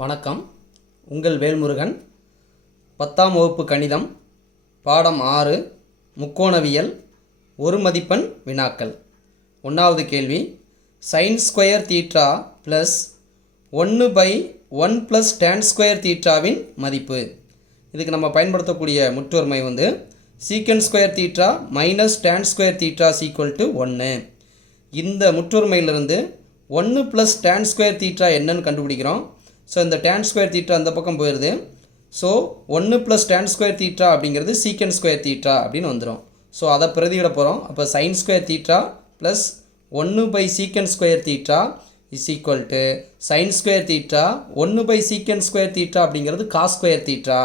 வணக்கம். உங்கள் வேல்முருகன். 10ஆம் வகுப்பு கணிதம் பாடம் 6 முக்கோணவியல் ஒரு மதிப்பெண் வினாக்கள். 1வது கேள்வி, sin square theta plus 1/1 plus tan square தீட்டாவின் மதிப்பு. இதுக்கு நம்ம பயன்படுத்தக்கூடிய முற்றொருமை சீக்கன் square theta minus tan square theta = 1. இந்த முற்றொருமையிலிருந்து 1 ப்ளஸ் tan ஸ்கொயர் தீட்டா என்னன்னு கண்டுபிடிக்கிறோம். ஸோ இந்த tan ஸ்கொயர் தீட்டா அந்த பக்கம் போயிடுது. So 1 plus tan square theta அப்படிங்கிறது சீக்கன் ஸ்கொயர் தீட்டா அப்படின்னு வந்துடும். ஸோ அதை பிரதியிட போகிறோம். அப்போ sin ஸ்கொயர் தீட்டா ப்ளஸ் 1/சீக்கன் square theta = sin square theta 1/சீக்கன் ஸ்கொயர் தீட்டா அப்படிங்கிறது cos square theta.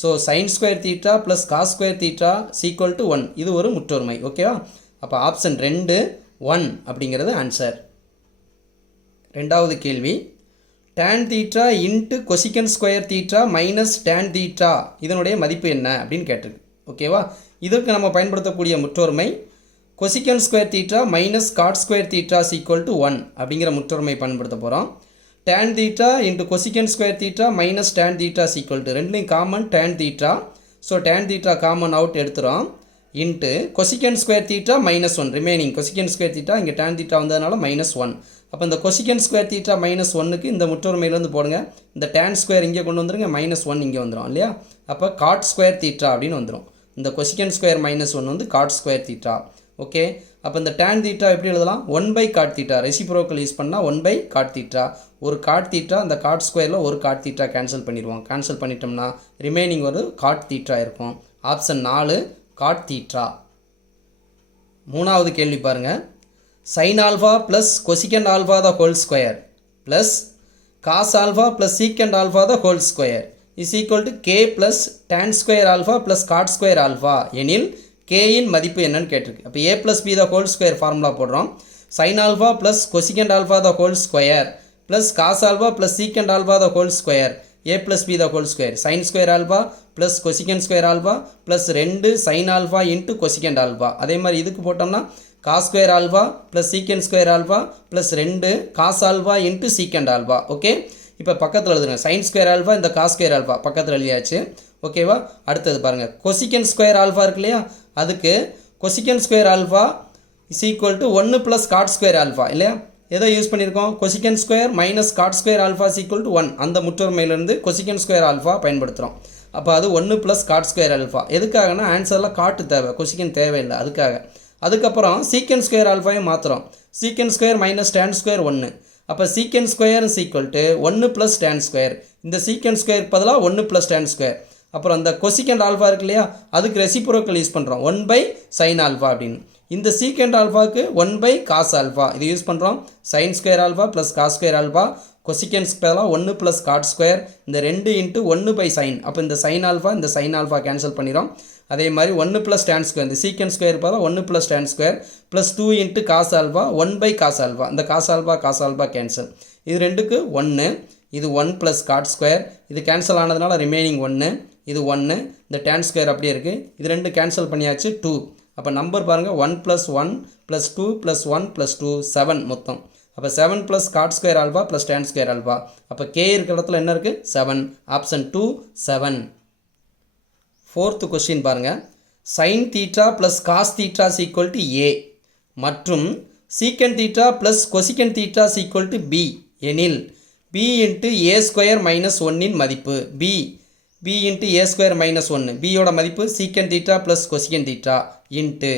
So sin square theta plus cos square theta = 1. இது ஒரு முற்றொருமை. ஓகேவா? அப்போ ஆப்ஷன் 2 1 அப்படிங்கிறது ஆன்சர். 2வது கேள்வி, tan theta into cosecant square theta minus tan theta இதனுடைய மதிப்பு என்ன அப்படின்னு கேட்டிருக்கு. ஓகேவா? இதற்கு நம்ம பயன்படுத்தக்கூடிய முற்றொருமை cosecant square theta minus cot square theta = 1 அப்படிங்கிற முற்றொருமை பயன்படுத்த போகிறோம். tan theta into cosecant square theta minus tan theta ரெண்டுலையும் common tan theta. So tan theta common out எடுத்துகிறோம். Into cosecant square theta -1 remaining cosecant square theta இங்கே tan theta வந்ததுனால -1. அப்போ இந்த கொசிக்கன் ஸ்கொயர் தீட்டா -1க்கு இந்த முற்றொருமையிலேருந்து போடுங்க. இந்த tan ஸ்கொயர் இங்கே கொண்டு வந்துருங்க, -1 இங்கே வந்துடும் இல்லையா? அப்போ காட் ஸ்கொயர் தீட்டா அப்படின்னு வந்துடும். இந்த கொசிக்கன் square -1 God square theta. Okay, அப்போ இந்த tan தீட்டா எப்படி எழுதலாம்? 1/காட் தீட்டா. ரெசிப்ரோக்கல் யூஸ் பண்ணால் 1/காட் தீட்டா. ஒரு காட் தீட்டா, அந்த காட் ஸ்கொயரில் ஒரு காட் தீட்டா கேன்சல் பண்ணிடுவோம். கேன்சல் பண்ணிட்டோம்னா ரிமைனிங் ஒரு காட் தீட்டா இருக்கும். Option 4 cot theta. 3வது கேள்வி பாருங்கள். sin alpha plus cosecant alpha the whole square plus cos alpha plus secant alpha the whole square = k plus tan square alpha plus cot square alpha எனில் கேயின் மதிப்பு என்னன்னு கேட்டிருக்கு. அப்போ a plus b the whole square formula போடுறோம். sin alpha plus cosecant alpha the whole square plus cos alpha plus secant alpha the whole square a plus b the whole square sin square alpha plus cosecant square alpha plus 2 sin alpha into cosecant alpha. அதே மாதிரி இதுக்கு போட்டோம்னா cos square alpha plus secant square alpha plus 2 cos alpha into secant alpha. Okay, இப்போ பக்கத்தில் எழுதுங்க. sin square alpha இந்த cos square alpha பக்கத்தில் எழுதியாச்சு. ஓகேவா? அடுத்தது பாருங்கள், கொசிக்கண்ட் ஸ்கொயர் ஆல்ஃபா இருக்கு இல்லையா? அதுக்கு cosecant square alpha = 1 plus cot square alpha இல்லையா? எதை யூஸ் பண்ணியிருக்கோம்? Cosecant square minus cot square alpha = 1. அந்த முற்றொருமையிலேருந்து கொசிக்கண்ட் ஸ்கொயர் ஆல்ஃபா பயன்படுத்துகிறோம். அப்போ அது 1 ப்ளஸ் காட் ஸ்கொயர் ஆல்ஃபா. எதுக்காகனா ஆன்சரில் காட்டு தேவை, கொசிக்கண்ட் தேவையில்லை, அதுக்காக. அதுக்கப்புறம் சீக்கண்ட் ஸ்கொயர் ஆல்ஃபாயும் மாற்றுறோம். Secant square minus tan square 1. அப்போ secant square = 1 plus tan square. இந்த சீக்கண்ட் ஸ்கொயர் பதிலாக 1 ப்ளஸ் tan ஸ்கொயர். அப்புறம் அந்த கொசிக்கண்ட் ஆல்ஃபா இருக்கு இல்லையா? அதுக்கு ரெசிப்ரோக்கல் யூஸ் பண்ணுறோம், 1/sin ஆல்ஃபா அப்படின்னு. இந்த சீக்கண்ட் ஆல்ஃபாவுக்கு 1/காஸ் ஆல்ஃபா இது யூஸ் பண்ணுறோம். sin square alpha plus cos square alpha. Cosecant பதிலாக 1 ப்ளஸ் காட் ஸ்கொயர். இந்த 2 × 1/sin. அப்போ இந்த sin ஆல்ஃபா இந்த sin ஆல்ஃபா கேன்சல் பண்ணிடும். அதே மாதிரி 1 ப்ளஸ் tan ஸ்கொயர் இந்த சீக்கண்ட் ஸ்கொயர் பார்த்தா 1 plus tan square plus 2 × cos alpha 1/காஸ் ஆல்ஃபா. இந்த காஸ் ஆல்ஃபா கேன்சல். இது 2க்கு 1. இது 1 ப்ளஸ் காட் ஸ்கொயர். இது கேன்சல் ஆனதுனால ரிமைனிங் 1. இது 1. இந்த tan ஸ்கொயர் அப்படியே இருக்குது. இது 2 கேன்சல் பண்ணியாச்சு, 2. அப்போ நம்பர் பாருங்கள், 1 + 1 + 2 + 1 + 2 7 மொத்தம். அப்போ 7 plus cot square alpha plus tan square alpha. அப்போ கே இருக்கிற இடத்துல என்ன இருக்குது? 7. ஆப்ஷன் 2 7. 4th கொஸ்டின் பாருங்கள். sin theta plus cos theta = a மற்றும் secant theta plus cosecant theta = b எனில் b × a² - 1 இன் மதிப்பு. b × a² - 1. b யோட மதிப்பு secant theta plus cosecant theta into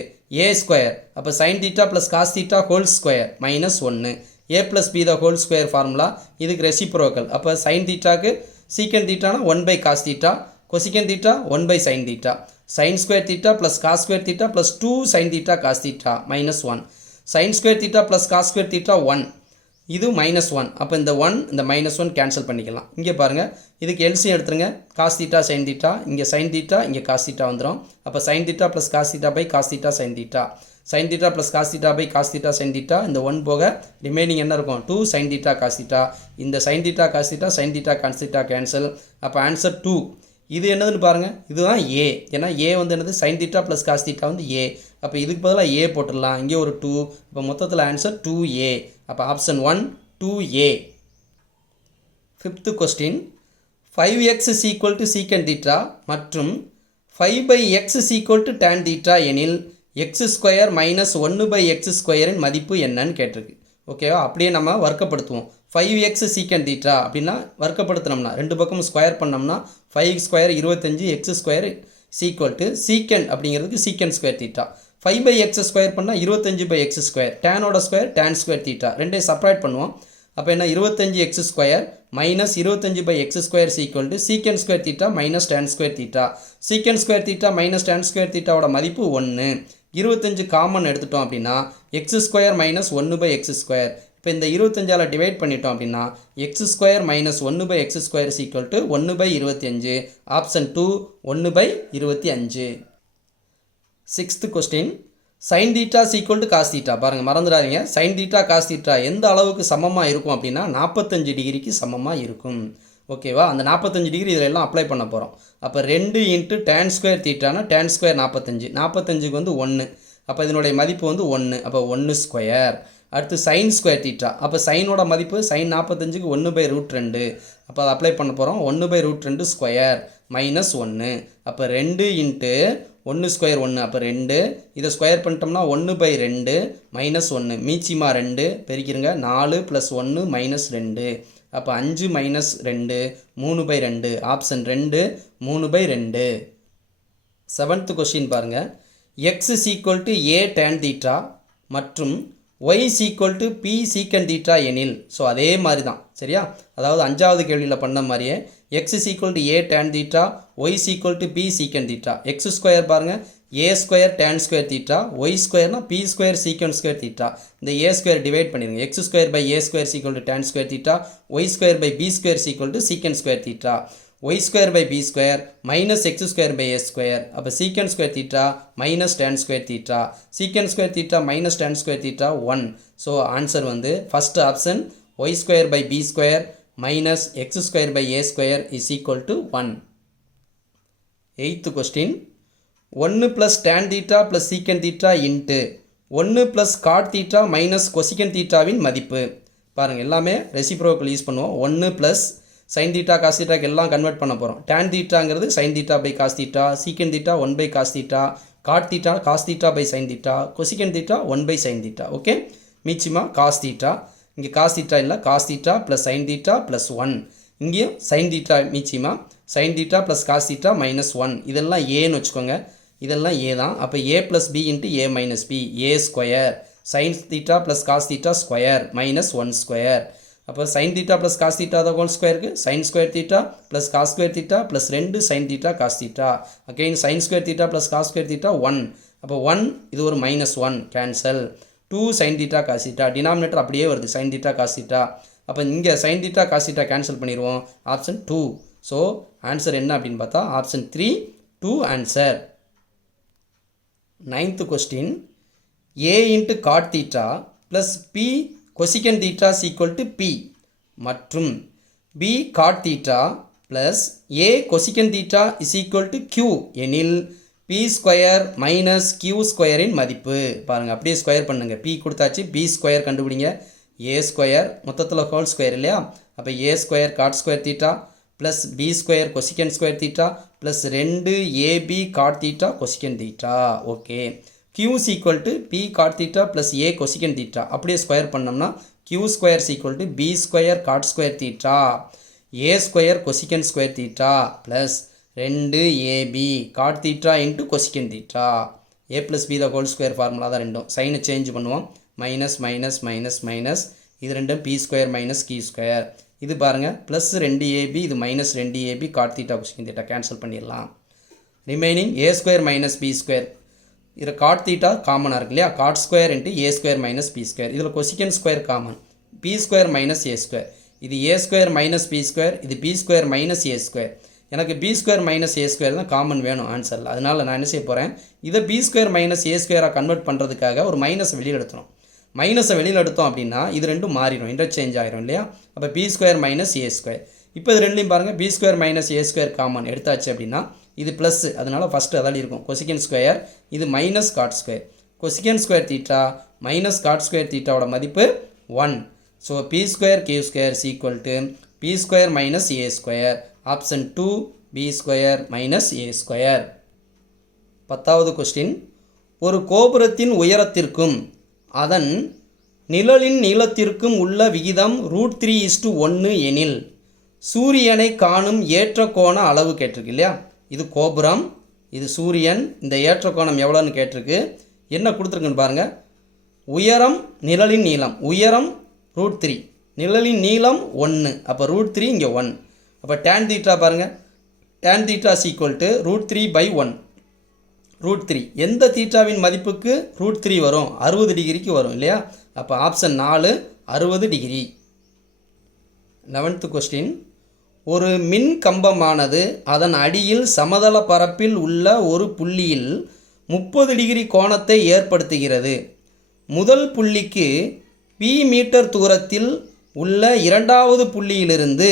a². அப்போ sin theta plus cos theta whole square -1. a plus b the whole square formula. இதுக்கு reciprocal. அப்போ sin தீட்டாக்கு secant தீட்டானா 1/காஸ் theta, cosecant theta 1/sin theta. sin square theta plus cos square theta plus 2 sin theta cos theta -1. sin square theta plus cos square theta 1. இது -1. அப்போ இந்த 1 இந்த -1 cancel பண்ணிக்கலாம். இங்கே பாருங்கள், இதுக்கு எல்சியம் எடுத்துருங்க. காஸ் தீட்டா sin தீட்டா, இங்கே sin தீட்டா, இங்கே காஸ் தீட்டா வந்துடும். அப்போ sin theta plus cos theta by cos theta sin theta. sin theta plus cos theta by cos theta sin theta. இந்த 1 போக ரிமைனிங் என்ன இருக்கும்? 2 sin தீட்டா காஸ் தீட்டா. இந்த sin theta cos theta sin theta cos theta cancel. அப்போ answer 2. இது என்னதுன்னு பாருங்கள், இதுதான் ஏ. ஏன்னா ஏ என்னது? sin theta plus cos theta ஏ. அப்போ இதுக்கு பதிலாக ஏ போட்டுடலாம். இங்கே ஒரு 2. இப்போ மொத்தத்தில் ஆன்சர் 2A. அப்போ option 1 2A. Fifth question, 5x is equal to secant theta மற்றும் 5 by x is equal to tan theta எனில் x square minus 1 by x ஸ்கொயரின் மதிப்பு என்னன்னு கேட்டிருக்கு. ஓகேவா, அப்படியே நம்ம வர்க்கப்படுத்துவோம். 5x secant theta அப்படின்னா வர்க்கப்படுத்தினோம்னா ரெண்டு பக்கம் ஸ்கொயர் பண்ணோம்னா 5 square 25, x square equal to secant அப்படிங்கிறதுக்கு secant square theta. 5 by x square பண்ணால் 25 by x ஸ்கொயர், டேனோட ஸ்கொயர் டேன் ஸ்கொயர் தீட்டா, ரெண்டையும் செப்பரேட் பண்ணுவோம். அப்போ என்ன, 25x square minus 25 by x square equal to secant square theta minus tan square theta. Secant square theta minus tan square தீட்டாவோட மதிப்பு 1. 25 common எடுத்துட்டோம் அப்படின்னா x square minus 1 by x square. இப்போ இந்த 25ஆல் டிவைட் பண்ணிட்டோம் அப்படின்னா x square minus 1 by x square equal to 1 by 25. Option 2 1 by 25. Sixth question, sine theta equal to cos theta. பாருங்கள், மறந்துடாதீங்க. சைன் தீட்டா காஸ் தீட்டா எந்த அளவுக்கு சமமாக இருக்கும் அப்படின்னா 45 டிகிரிக்கு சமமாக இருக்கும். ஓகேவா, அந்த 45 டிகிரி இதில் எல்லாம் அப்ளை பண்ண போகிறோம். அப்போ 2 இன்ட்டு டேன் ஸ்கொயர் தீட்டானா டேன் ஸ்கொயர் 45, 45க்கு வந்து 1. அப்போ இதனுடைய மதிப்பு வந்து 1. அப்போ 1 ஸ்கொயர். அடுத்து சைன் ஸ்கொயர் தீட்டா. அப்போ சைனோட மதிப்பு சைன் 45க்கு 1 by √2. அப்போ அதை அப்ளை பண்ண போகிறோம். 1 by √2 ஸ்கொயர் மைனஸ் 1. அப்போ 2 இன்ட்டு 1 ஸ்கொயர் 1. அப்போ 2, இதை ஸ்கொயர் பண்ணிட்டோம்னா 1 by 2 மைனஸ் 1. மீச்சிமா 2 பெருக்கிருங்க. 4 + 1 மைனஸ் 2. அப்போ 5 minus 2 3 by 2. Option 2 3 by 2. Seventh question பாருங்கள். x is equal to a tan theta மற்றும் y is equal to p secant theta எனில், ஸோ அதே மாதிரி தான் சரியா. அதாவது அஞ்சாவது கேள்வியில் பண்ண மாதிரியே x is equal to a tan theta, y is equal to p secant theta. x square பாருங்கள், a square tan square theta, y ஸ்கொயர்னா p square secant square theta. இந்த a ஸ்கொயர் டிவைட் பண்ணிடுங்க. x square by a square equal to tan square theta, y square by b square equal to secant square theta. y square by b square minus x square by a square. அப்போ secant square theta minus tan square theta. secant square theta minus tan square theta 1. So answer வந்து first option y square by b square minus x square by a square is equal to 1. Eighth question, 1 + tan theta + secant theta into 1 + cot theta minus cosecant தீட்டாவின் மதிப்பு. பாருங்கள், எல்லாமே reciprocal use பண்ணுவோம். 1 + sin theta cos தீட்டாக்கு எல்லாம் convert பண்ண போகிறோம். tan தீட்டாங்கிறது sin theta by cos theta, secant theta 1 by cos theta, cot theta cos theta by sin theta, cosecant theta 1 by sin theta. Okay, மீச்சிமா காஸ் தீட்டா, இங்கே cos theta இல்லை, cos theta plus sin theta plus 1. இங்கேயும் sin theta மீச்சிமா sin theta plus cos theta minus 1. இதெல்லாம் ஏன்னு வச்சுக்கோங்க, இதெல்லாம் ஏ தான். அப்போ a + b into a minus b, a square sin theta plus cos theta square minus 1 square. அப்போ sin theta plus cos theta தான் ஹோல் ஸ்கொயருக்கு sin square theta plus cos square theta plus 2 sin theta cos theta. Again sin square theta plus cos square theta 1. அப்போ 1, இது ஒரு minus 1 cancel. 2 sin theta cos theta, denominator அப்படியே வருது sin theta cos theta. அப்போ இங்கே sin theta cos theta cancel பண்ணிடுவோம். Option 2. ஸோ answer என்ன அப்படின்னு பார்த்தா option 3 2 answer. Ninth question, a into cot theta plus p cosecant theta equal to p மற்றும் b cot theta plus a cosecant theta is equal to q எனில் p square minus q ஸ்கொயரின் மதிப்பு. பாருங்கள், அப்படியே square பண்ணுங்கள். p கொடுத்தாச்சு, b square கண்டுபிடிங்க. a square மொத்தத்தில் ஹோல் ஸ்கொயர் இல்லையா. அப்போ a square cot square theta plus b square cosecant square theta plus 2 ab cot theta cosecant theta. Okay, q is equal to p cot theta plus a cosecant theta. அப்படியே square பண்ணோம்னா q square is equal to b square cot square theta, a square cosecant square theta plus 2ab cot theta into cosecant theta. a plus b the whole square formula தான் ரெண்டும். சைனை change பண்ணுவோம். Minus minus minus minus, இது ரெண்டும் p square minus q square. இது பாருங்கள் plus 2ab, இது minus 2ab cot theta cosecant theta cancel பண்ணிடலாம். Remaining a square minus b square. இதில் காட் தீட்டா காமனாக இருக்கு இல்லையா. Cot square into A square minus B square. இதில் cosecant square common, B square minus A square. இது A square minus B square, இது B square minus A square. எனக்கு B square minus A square தான் common வேணும் ஆன்சரில். அதனால் நான் என்ன செய்ய போகிறேன், இதை பி ஸ்கொயர் மைனஸ் ஏ ஸ்கொயராக கன்வெர்ட் பண்ணுறதுக்காக ஒரு மைனஸை வெளியில் எடுத்துரும். மைனஸை வெளியில் எடுத்தோம் அப்படின்னா இது ரெண்டும் மாறிடும், இன்டர்சேஞ்ச் ஆகிரும் இல்லையா. அப்போ B square minus A square. இப்போ இது ரெண்டையும் பாருங்கள், B square minus A square common எடுத்தாச்சு அப்படின்னா இது ப்ளஸ், அதனால் ஃபஸ்ட்டு அதாடி இருக்கும் கொசிகன் ஸ்கொயர், இது minus cot square. Cosecant square theta minus cot square தீட்டாவோட மதிப்பு 1. So B square Q square equal to B square minus A square. Option 2 B square minus A square. 10வது question, ஒரு கோபுரத்தின் உயரத்திற்கும் அதன் நிழலின் நீளத்திற்கும் உள்ள விகிதம் √3:1 எனில் சூரியனை காணும் ஏற்ற கோண அளவு கேட்டிருக்கு இல்லையா. இது கோபுரம், இது சூரியன். இந்த ஏற்ற கோணம் எவ்வளோன்னு கேட்டிருக்கு. என்ன கொடுத்துருக்குன்னு பாருங்கள். உயரம் நிழலின் நீளம், உயரம் √3, நிழலின் நீளம் 1, அப்போ √3 இங்கே 1. அப்போ tan தீட்டா பாருங்கள், tan தீட்டா √3/1. √3 எந்த தீட்டாவின் மதிப்புக்கு √3 வரும்? 60 டிகிரிக்கு வரும் இல்லையா. அப்போ ஆப்ஷன் 4 60 டிகிரி. 11th கொஸ்டின், ஒரு மின் கம்பமானது அதன் அடியில் சமதள பரப்பில் உள்ள ஒரு புள்ளியில் 30 டிகிரி கோணத்தை ஏற்படுத்துகிறது. முதல் புள்ளிக்கு p மீட்டர் தூரத்தில் உள்ள இரண்டாவது புள்ளியிலிருந்து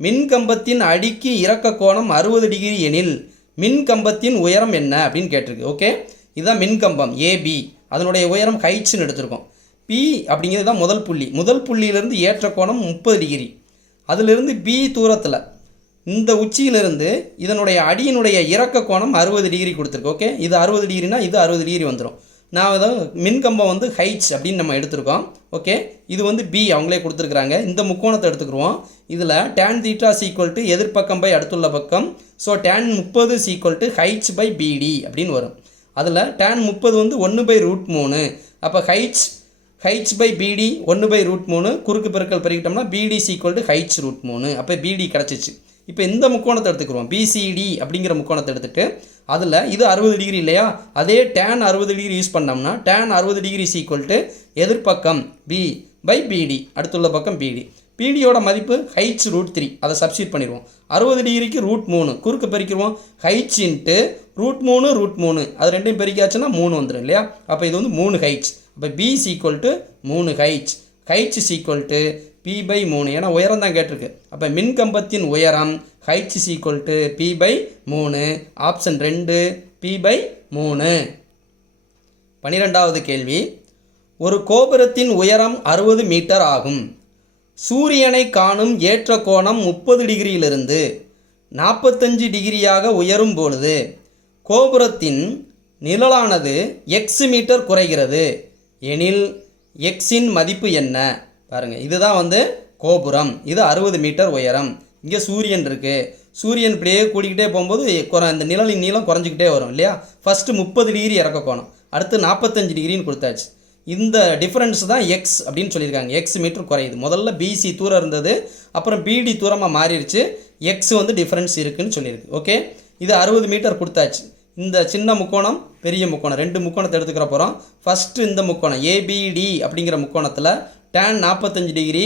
மின்கம்பத்தின் அடிக்கு இறக்க கோணம் 60 டிகிரி எனில் மின்கம்பத்தின் உயரம் என்ன அப்படின்னு கேட்டிருக்கு. ஓகே, இதுதான் மின்கம்பம் ஏபி, அதனுடைய உயரம் ஹைட்ஸ்ன்னு எடுத்திருக்கோம். பி அப்படிங்கிறது தான் முதல் புள்ளி. முதல் புள்ளியிலிருந்து ஏற்ற கோணம் 30 டிகிரி. அதிலிருந்து பி தூரத்தில் இந்த உச்சியிலிருந்து இதனுடைய அடியினுடைய இறக்க கோணம் 60 டிகிரி கொடுத்துருக்கு. ஓகே, இது 60 டிகிரினா இது 60 டிகிரி வந்துடும். நான் அதாவது மின்கம்பம் வந்து ஹைட்ஸ் அப்படின்னு நம்ம எடுத்துருக்கோம். ஓகே, இது வந்து பி அவங்களே கொடுத்துருக்குறாங்க. இந்த முக்கோணத்தை எடுத்துக்கிடுவோம். இதில் tan தீட்டா = எதிர்பக்கம் பை அடுத்துள்ள பக்கம். ஸோ tan 30 h/BD அப்படின்னு வரும். அதில் tan 30 வந்து 1/√3. அப்போ h/BD 1/√3 குறுக்கு பெருக்கல் பெருக்கிட்டோம்னா BD h√3. அப்போ BD கிடச்சிச்சு. இப்போ இந்த முக்கோணத்தை எடுத்துக்கிறோம். BCD அப்படிங்கிற முக்கோணத்தை எடுத்துகிட்டு அதில் இது 60 டிகிரி இல்லையா, அதே tan 60 டிகிரி யூஸ் பண்ணோம்னா tan 60 டிகிரி எதிர்பக்கம் B/BD அடுத்துள்ள பக்கம் BD. BDயோட மதிப்பு h√3, அதை சப்ஸ்டிட் பண்ணிடுவோம். 60 டிகிரிக்கு √3 குறுக்கு பெருக்கிடுவோம். h × √3 அது ரெண்டையும் பெருக்கியாச்சுன்னா 3 வந்துடும் இல்லையா. அப்போ இது வந்து 3h. அப்போ B = 3h, h p/3, ஏன்னா உயரம் தான் கேட்டிருக்கு. அப்போ மின்கம்பத்தின் உயரம் h p/3. Option 2 p/3. 12வது கேள்வி, ஒரு கோபுரத்தின் உயரம் 60 மீட்டர் ஆகும். சூரியனை காணும் ஏற்ற கோணம் 30 டிகிரியிலிருந்து 45 டிகிரியாக உயரும் பொழுது கோபுரத்தின் நிழலானது x மீட்டர் குறைகிறது எனில் எக்ஸின் மதிப்பு என்ன? பாருங்கள், இதுதான் வந்து கோபுரம். இது 60 மீட்டர் உயரம். இங்கே சூரியன் இருக்குது. சூரியன் இப்படியே கூடிக்கிட்டே போகும்போது இந்த நிழலின் நீளம் குறைஞ்சிக்கிட்டே வரும் இல்லையா. ஃபஸ்ட்டு 30 டிகிரி இறக்க கோணம், அடுத்து 45 டிகிரின்னு கொடுத்தாச்சு. இந்த டிஃப்ரென்ஸ் தான் எக்ஸ் அப்படின்னு சொல்லியிருக்காங்க. எக்ஸ் மீட்டர் குறையுது. முதல்ல பிசி தூரம் இருந்தது, அப்புறம் பிடி தூரமாக மாறிடுச்சு. எக்ஸ் வந்து டிஃப்ரென்ஸ் இருக்குதுன்னு சொல்லியிருக்கு. ஓகே, இது 60 மீட்டர் கொடுத்தாச்சு. இந்த சின்ன முக்கோணம் பெரிய முக்கோணம் 2 முக்கோணத்தை எடுத்துக்கிற போகிறோம். ஃபஸ்ட்டு இந்த முக்கோணம் ஏபிடி அப்படிங்கிற முக்கோணத்தில் tan 45 டிகிரி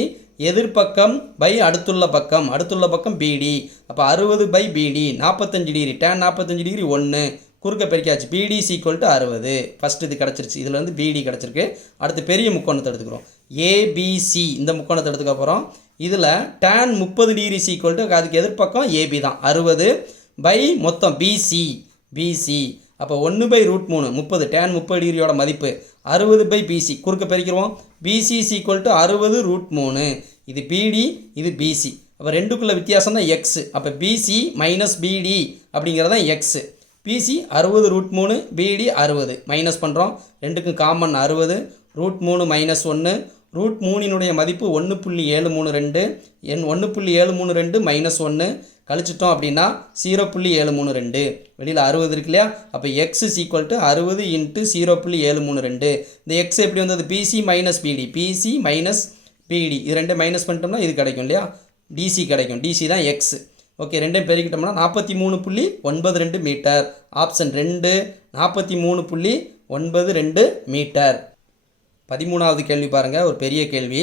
எதிர்பக்கம் பை அடுத்துள்ள பக்கம் பிடி. அப்போ 60/BD 45 டிகிரி. tan 45 டிகிரி 1 குறுக்க பெருக்கியாச்சு. BD = 60. ஃபஸ்ட்டு இது கிடச்சிருச்சு. இதில் வந்து BD கிடச்சிருக்கு. அடுத்து பெரிய முக்கோணத்தை எடுத்துக்கிறோம். ABC இந்த முக்கோணத்தை எடுத்துக்க போகிறோம். இதில் tan 30 டிகிரி அதுக்கு எதிர்பக்கம் AB தான் 60 மொத்தம் BC. அப்போ 1/√3 30. tan 30 டிகிரியோட மதிப்பு 60/BC குறுக்க பெருக்கிடுவோம். BC = 60√3. இது BD, இது BC. அப்போ ரெண்டுக்குள்ள வித்தியாசம் தான் எக்ஸ். அப்போ BC - BD அப்படிங்கிறது தான் எக்ஸு. BC 60√3, BD 60. மைனஸ் பண்ணுறோம். ரெண்டுக்கும் காமன் 60. √3 - 1. √3 மதிப்பு 1.732. 1.732 - 1 கழிச்சிட்டோம் அப்படின்னா 0.732. வெளியில் 60 இருக்கு இல்லையா. அப்போ எக்ஸ் = 60 × 0.732. இந்த எக்ஸ் எப்படி வந்தது? BC - BD. BC - BD இது ரெண்டும் மைனஸ் பண்ணிட்டோம்னா இது கிடைக்கும் இல்லையா, DC கிடைக்கும். DC தான் எக்ஸ். ஓகே, ரெண்டையும் பெருக்கிட்டோம்னா 43.92 மீட்டர். Option 2 43.92 meter. 13வது கேள்வி பாருங்கள், ஒரு பெரிய கேள்வி.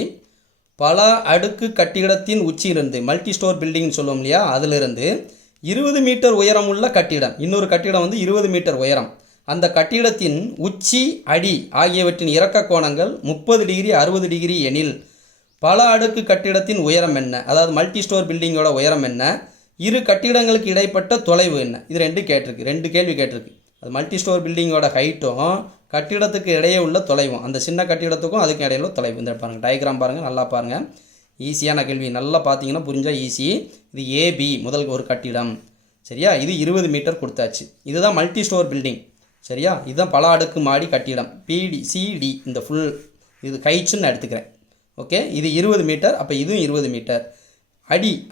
பல அடுக்கு கட்டிடத்தின் உச்சியிலிருந்து மல்டி ஸ்டோர் பில்டிங்னு சொல்லுவோம் இல்லையா, அதிலிருந்து 20 மீட்டர் உயரம் உள்ள கட்டிடம், இன்னொரு கட்டிடம் வந்து 20 மீட்டர் உயரம். அந்த கட்டிடத்தின் உச்சி அடி ஆகியவற்றின் இறக்க கோணங்கள் 30 டிகிரி 60 டிகிரி எனில் பல அடுக்கு கட்டிடத்தின் உயரம் என்ன? அதாவது மல்டி ஸ்டோர் பில்டிங்கோட உயரம் என்ன? இரு கட்டிடங்களுக்கு இடைப்பட்ட தொலைவு என்ன? இது 2 கேள்வி கேட்டிருக்கு. அது மல்டி ஸ்டோர் பில்டிங்கோட ஹைட்டும் கட்டிடத்துக்கு இடையே உள்ள தொலைவும், அந்த சின்ன கட்டிடத்துக்கும் அதுக்கு இடையில தொலைவு. இந்த பாருங்கள், டயக்ராம் பாருங்கள், நல்லா பாருங்கள். ஈஸியான கேள்வி, நல்லா பார்த்தீங்கன்னா புரிஞ்சால் ஈஸி. இது ஏபி முதல் ஒரு கட்டிடம், சரியா? இது 20 மீட்டர் கொடுத்தாச்சு. இதுதான் மல்டி ஸ்டோர் பில்டிங், சரியா? இதுதான் பல அடுக்கு மாடி கட்டிடம். பிடி சிடி இந்த ஃபுல் இது கைச்சுன்னு எடுத்துக்கிறேன். ஓகே, இது 20 மீட்டர். அப்போ இதுவும் 20 மீட்டர்.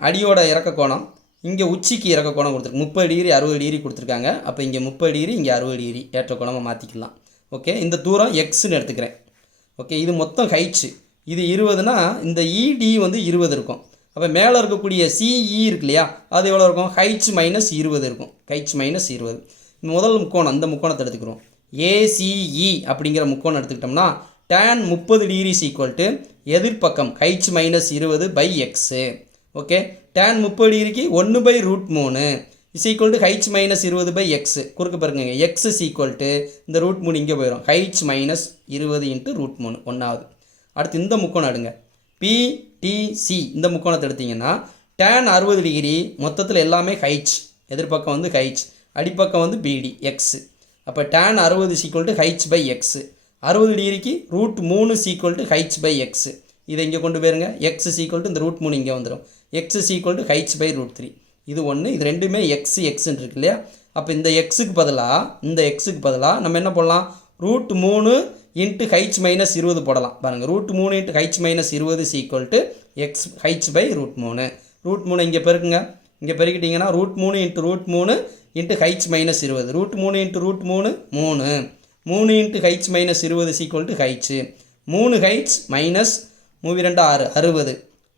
அடியோட இறக்க கோணம் இங்கே உச்சிக்கு இறக்க கோணம் கொடுத்துருக்கு 30 டிகிரி 60 டிகிரி கொடுத்துருக்காங்க. அப்போ இங்கே 30 டிகிரி இங்கே 60 டிகிரி ஏற்ற கோணமாக மாற்றிக்கலாம். ஓகே, இந்த தூரம் எக்ஸ்ன்னு எடுத்துக்கிறேன். ஓகே, இது மொத்தம் ஹைட்ஸு. இது 20னா இந்த இடி வந்து 20 இருக்கும். அப்போ மேலே இருக்கக்கூடிய சிஇ இருக்கு இல்லையா, அது எவ்வளோ இருக்கும்? ஹைட்ஸ் மைனஸ் 20 இருக்கும். Heights minus 20. முதல் முக்கோணம் அந்த முக்கோணத்தை எடுத்துக்கிறோம். ஏசிஇ அப்படிங்கிற முக்கோணம் எடுத்துக்கிட்டோம்னா tan 30 டிகிரி ஈக்குவல் எதிர்பக்கம் heights minus 20 by X. Okay, tan 30 டிகிரிக்கு 1/√3 is equal to heights minus 20 by X. குறுக்கு பாருங்க, எக்ஸ் இஸ் ஈக்குவல் டு இந்த √3 இங்கே போயிடும். ஹைட்ஸ் மைனஸ் 20 × √3 ஒன்றாவது. அடுத்து இந்த முக்கோணம் எடுங்க, பிடிசி. இந்த முக்கோணத்தை எடுத்திங்கன்னா tan 60 டிகிரி மொத்தத்தில் எல்லாமே ஹைட்ஸ், எதிர்பக்கம் வந்து ஹைட்ஸ், அடிப்பக்கம் வந்து பிடி எக்ஸு. அப்போ tan 60 is equal to heights by x. 60 டிகிரிக்கு √3 is equal to heights by x. இதை இங்கே கொண்டு போயிருங்க. எக்ஸ் இஸ் ஈக்குவல் டு இந்த √3 இங்கே வந்துடும். X is equal to heights by √3. இது ஒன்று. இது ரெண்டுமே எக்ஸ்ன்னு இருக்கு இல்லையா? அப்போ இந்த எக்ஸுக்கு பதிலாக நம்ம என்ன போடலாம்? √3 × ஹைட்ஸ் மைனஸ் 20 போடலாம். பாருங்கள், √3 × heights minus 20 is equal to x heights by √3. √3 இங்கே பெருக்குங்க. இங்கே பெருக்கிட்டிங்கன்னா √3 × √3 × heights minus 20. √3 × √3 3. 3 × heights minus 20 is equal to heights. 3 heights minus 3 2 6 60.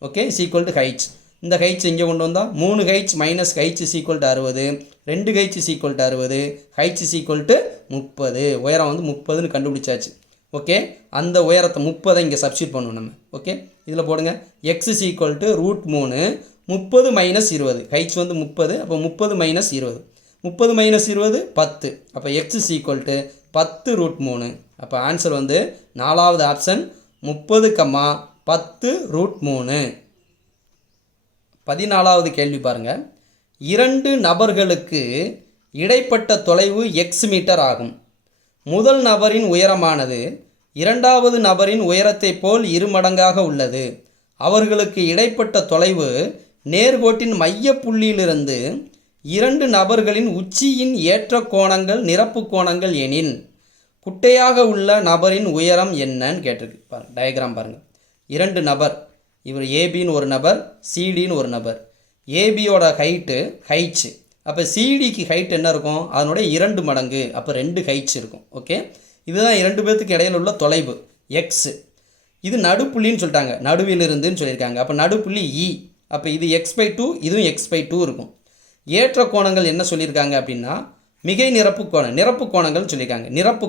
Okay, is equal to heights. இந்த ஹைட்ஸ் இங்கே கொண்டு வந்தால் 3 heights minus heights is equal to 60. 2 heights is equal to 60. Heights is equal to 30. உயரம் வந்து 30ன்னு கண்டுபிடிச்சாச்சு. ஓகே, அந்த உயரத்தை 30 இங்கே சப்ஸ்டியூட் பண்ணுவோம் நம்ம. ஓகே, இதில் போடுங்க. X is equal to √3 30 minus 20. Heights வந்து 30. அப்போ 30 மைனஸ் 20. 30 மைனஸ் 20 10. அப்போ எக்ஸ் இஸ் ஈக்குவல் டு 10 √3. அப்போ ஆன்சர் வந்து 4வது ஆப்ஷன் 30, 10 √3. 14வது கேள்வி பாருங்கள். 2 நபர்களுக்கு இடைப்பட்ட தொலைவு எக்ஸ் மீட்டர் ஆகும். முதல் நபரின் உயரமானது இரண்டாவது நபரின் உயரத்தை போல் 2 மடங்காக உள்ளது. அவர்களுக்கு இடைப்பட்ட தொலைவு நேர்கோட்டின் மைய புள்ளியிலிருந்து 2 நபர்களின் உச்சியின் ஏற்ற கோணங்கள் நிரப்பு கோணங்கள் எனில் குட்டையாக உள்ள நபரின் உயரம் என்னன்னு கேட்டிருக்கு. பாருங்கள், டயக்ராம் பாருங்கள். 2 நபர், இவர் ஏபின்னு ஒரு நபர், சிடின்னு ஒரு நபர். ஏபியோட ஹைட்ஸு. அப்போ சிடிக்கு ஹைட் என்ன இருக்கும்? அதனுடைய 2 மடங்கு. அப்போ 2 ஹைட்ஸ் இருக்கும். ஓகே, இதுதான் 2 பேர்த்துக்கு இடையில் உள்ள தொலைவு எக்ஸு. இது நடுப்புள்ளின்னு சொல்லிட்டாங்க, நடுவில் இருந்துன்னு சொல்லியிருக்காங்க. அப்போ நடுப்புள்ளி இ. அப்போ இது x/2, இதுவும் x/2 இருக்கும். ஏற்ற கோணங்கள் என்ன சொல்லியிருக்காங்க அப்படின்னா மிகை நிரப்பு கோணங்கள்னு சொல்லியிருக்காங்க. நிரப்பு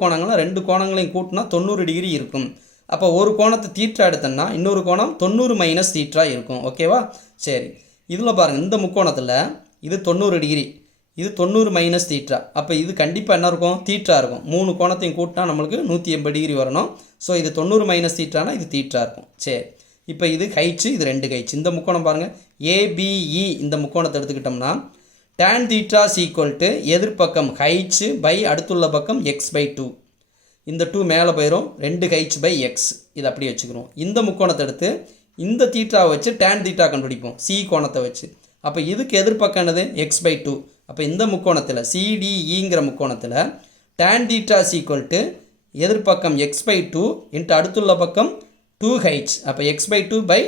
கோணங்கள்லாம் 2 கோணங்களையும் கூட்டினா 90 டிகிரி இருக்கும். அப்போ ஒரு கோணத்தை தீட்டா எடுத்தோம்னா இன்னொரு கோணம் 90 மைனஸ் தீட்டா இருக்கும். ஓகேவா? சரி, இதில் பாருங்கள், இந்த முக்கோணத்தில் இது 90 டிகிரி, இது 90 மைனஸ் தீட்டா. அப்போ இது கண்டிப்பாக என்ன இருக்கும்? தீட்டா இருக்கும். 3 கோணத்தையும் கூட்டினா நம்மளுக்கு 180 டிகிரி வரணும். ஸோ இது 90 மைனஸ் தீட்டானா இது தீட்டா இருக்கும். சரி, இப்போ இது ஹைட்ஸு, இது 2 ஹைட்ஸ். இந்த முக்கோணம் பாருங்கள், ஏபிஇ. இந்த முக்கோணத்தை எடுத்துக்கிட்டோம்னா tan தீட்டா ஈக்குவல் டு எதிர்பக்கம் ஹைட்ஸு பை அடுத்துள்ள பக்கம் x/2. இந்த 2 மேலே போயிடும். 2 ஹைட்ஸ் பை எக்ஸ். இதை அப்படியே வச்சுக்கிறோம். இந்த முக்கோணத்தை எடுத்து இந்த தீட்டாவை வச்சு tan தீட்டா கண்டுபிடிப்போம், சி கோணத்தை வச்சு. அப்போ இதுக்கு எதிர்பக்கம் என்னது? x/2. அப்போ இந்த முக்கோணத்தில் சிடிஇங்கிற முக்கோணத்தில் tan தீட்டா ஈக்குவல் டு எதிர்பக்கம் x/2 × அடுத்துள்ள பக்கம் 2 ஹைட்ஸ். அப்போ x/2 பை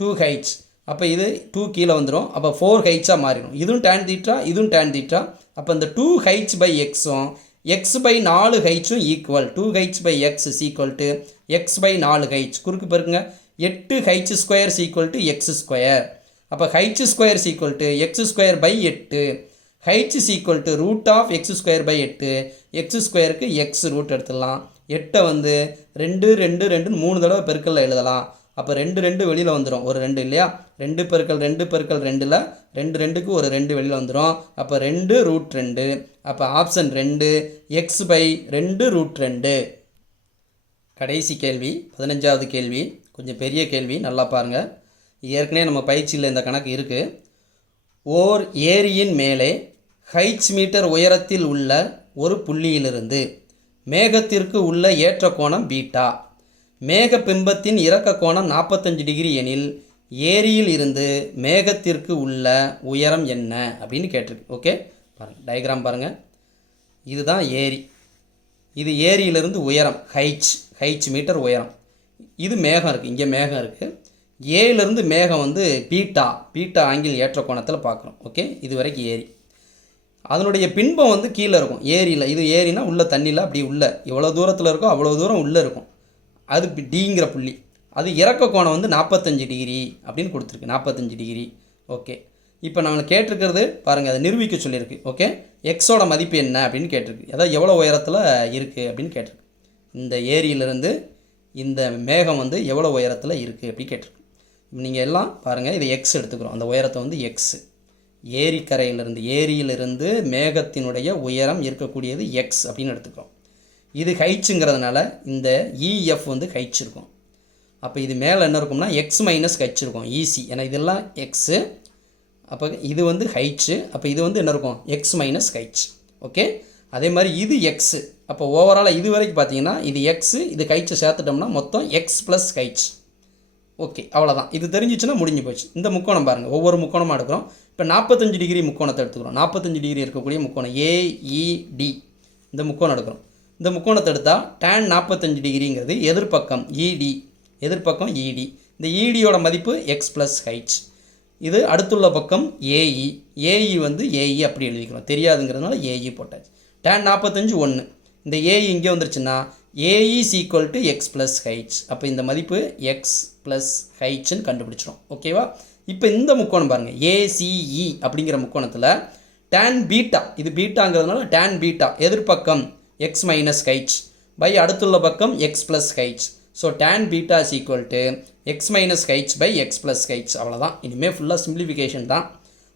2 ஹைட்ஸ். அப்போ இது 2 கீழே வந்துடும். அப்போ 4 ஹைட்ஸாக மாறிடும். இதுவும் tan தீட்டா, இதுவும் tan தீட்டா. அப்போ இந்த 2 ஹைட்ஸ் பை எக்ஸும் x/4 ஹைட்ஸும் equal. 2 heights by X is equal to x/4 heights. குறுக்கு பெருக்குங்க. 8 heights square equal to X square. அப்போ heights square equal to X square by 8. Heights equal to √(x² by 8). X ஸ்கொயருக்கு X root எடுத்துடலாம். 8 வந்து 2 2 2 3 தடவை பெருக்கல்ல எழுதலாம். அப்போ 2 2 வெளியில் வந்துடும், ஒரு 2 இல்லையா? 2 × 2 × 2ல் 2 2க்கு ஒரு 2 வெளியில் வந்துடும். அப்போ 2 √2. அப்போ ஆப்ஷன் 2 x/2 √2. கடைசி கேள்வி, 15வது கேள்வி. கொஞ்சம் பெரிய கேள்வி, நல்லா பாருங்கள். ஏற்கனவே நம்ம பயிற்சியில் இந்த கணக்கு இருக்குது. ஓர் ஏரியின் மேலே ஹைட்ஸ் மீட்டர் உயரத்தில் உள்ள ஒரு புள்ளியிலிருந்து மேகத்திற்கு உள்ள ஏற்ற கோணம் பீட்டா. மேகபிம்பத்தின் இறக்க கோணம் 45 டிகிரி எனில் ஏரியில் இருந்து மேகத்திற்கு உள்ள உயரம் என்ன அப்படின்னு கேட்டிருக்கு. ஓகே, பாருங்கள் டயக்ராம் பாருங்கள். இதுதான் ஏரி. இது ஏரியிலிருந்து உயரம் ஹைச் மீட்டர் உயரம். இது மேகம் இருக்குது, இங்கே மேகம் இருக்குது. ஏயிலிருந்து மேகம் வந்து பீட்டா ஆங்கிள் ஏற்ற கோணத்தில் பார்க்குறோம். ஓகே, இது வரைக்கும் ஏரி. அதனுடைய பின்பம் வந்து கீழே இருக்கும் ஏரியில். இது ஏரினா உள்ள தண்ணியில் அப்படி உள்ள எவ்வளோ தூரத்தில் இருக்கோ அவ்வளோ தூரம் உள்ளே இருக்கும். அது டிங்கிற புள்ளி. அது இறக்க கோணம் வந்து 45 டிகிரி அப்படின்னு கொடுத்துருக்கு. 45 டிகிரி. ஓகே, இப்போ நம்ம கேட்டிருக்கிறது பாருங்கள், அதை நிரூபிக்க சொல்லியிருக்கு. ஓகே, எக்ஸோட மதிப்பு என்ன அப்படின்னு கேட்டிருக்கு. அதாவது எவ்வளோ உயரத்தில் இருக்குது அப்படின்னு கேட்டிருக்கு. இந்த ஏரியிலிருந்து இந்த மேகம் வந்து எவ்வளோ உயரத்தில் இருக்குது அப்படி கேட்டிருக்கு. நீங்கள் எல்லாம் பாருங்கள், இதை எக்ஸ் எடுத்துக்கிறோம். அந்த உயரத்தை வந்து எக்ஸ். ஏரியிலிருந்து மேகத்தினுடைய உயரம் இருக்கக்கூடியது எக்ஸ் அப்படின்னு எடுத்துக்கிறோம். இது ஹைச்சுங்கிறதுனால இந்த இஎஃப் வந்து ஹைச் இருக்கும். அப்போ இது மேலே என்ன இருக்கும்னா எக்ஸ் மைனஸ் ஹைச் இருக்கும், ஈஸி. ஏன்னா இதெல்லாம் எக்ஸு, அப்போ இது வந்து ஹைச்சு. அப்போ இது வந்து என்ன இருக்கும், எக்ஸ் மைனஸ் ஹைச். ஓகே, அதே மாதிரி இது எக்ஸு. அப்போ ஓவராலாக இது வரைக்கும் பார்த்தீங்கன்னா இது எக்ஸு, இது ஹைச்சை சேர்த்துட்டோம்னா மொத்தம் எக்ஸ் ப்ளஸ் ஹைச். ஓகே, அவ்வளோதான். இது தெரிஞ்சிச்சுன்னா முடிஞ்சு போச்சு. இந்த முக்கோணம் பாருங்கள், ஒவ்வொரு முக்கோணமாக எடுக்கிறோம். இப்போ 45 டிகிரி முக்கோணத்தை எடுத்துக்கிறோம். 45 டிகிரி இருக்கக்கூடிய முக்கோணம் ஏஇடி, இந்த முக்கோணம் எடுக்கிறோம். இந்த முக்கோணத்தை எடுத்தால் tan 45 டிகிரிங்கிறது எதிர்பக்கம் இடி. இந்த இடியோட மதிப்பு எக்ஸ் ப்ளஸ் ஹைச். இது அடுத்துள்ள பக்கம் ஏஇ வந்து ஏஇ அப்படி எழுதிக்கிறோம், தெரியாதுங்கிறதுனால ஏஇ போட்டாச்சு. tan 45 1. இந்த ஏஇ இங்கே வந்துருச்சுன்னா AE equal to x plus h. அப்போ இந்த மதிப்பு எக்ஸ் ப்ளஸ் ஹைச்னு கண்டுபிடிச்சிடும். ஓகேவா? இப்போ இந்த முக்கோணம் பாருங்கள், ஏசிஇ அப்படிங்கிற முக்கோணத்தில் tan பீட்டா, இது பீட்டாங்கிறதுனால tan பீட்டா எதிர்பக்கம் எக்ஸ் மைனஸ் ஹைச் பை அடுத்துள்ள பக்கம் X plus H. So tan beta is equal to X minus H by X plus H. அவ்வளோதான். இனிமேல் ஃபுல்லாக சிம்பிளிஃபிகேஷன் தான்.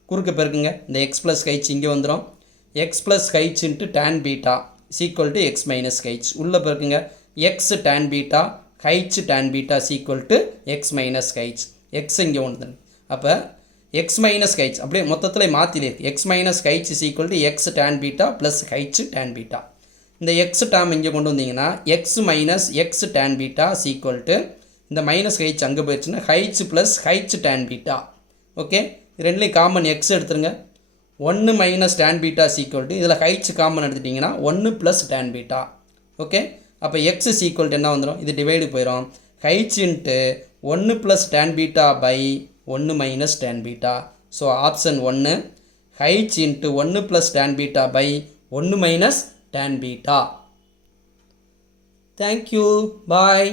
குறுக்க பெருக்குங்க, இந்த எக்ஸ் ப்ளஸ் ஹைச் இங்கே வந்துடும். X plus H into tan beta is equal to X minus H. உள்ளே பெருக்குங்க, X tan beta H tan beta is equal to X minus H. X இங்கே ஒன்று. அப்போ எக்ஸ் மைனஸ் ஹைச் அப்படியே மொத்தத்தில் மாற்றிலிருக்கு. X minus H is equal to X tan beta plus H tan beta. இந்த X டேம் இங்கே கொண்டு வந்தீங்கன்னா X minus X tan beta is equal to இந்த மைனஸ் ஹைச் அங்கே போயிடுச்சுன்னா h plus H tan beta. Okay, ரெண்டுலேயும் காமன் எக்ஸ் எடுத்துருங்க. 1 minus tan beta is equal to இதில் ஹைச் காமன் எடுத்துட்டிங்கன்னா 1 ப்ளஸ் tan பீட்டா. ஓகே, அப்போ எக்ஸ் இஸ் ஈக்குவல் டு என்ன வந்துடும், இது டிவைடு போயிடும். H into 1 plus tan beta by 1 minus tan beta. So option 1 h into 1 plus tan beta by 1 minus tan beta. Thank you. Bye.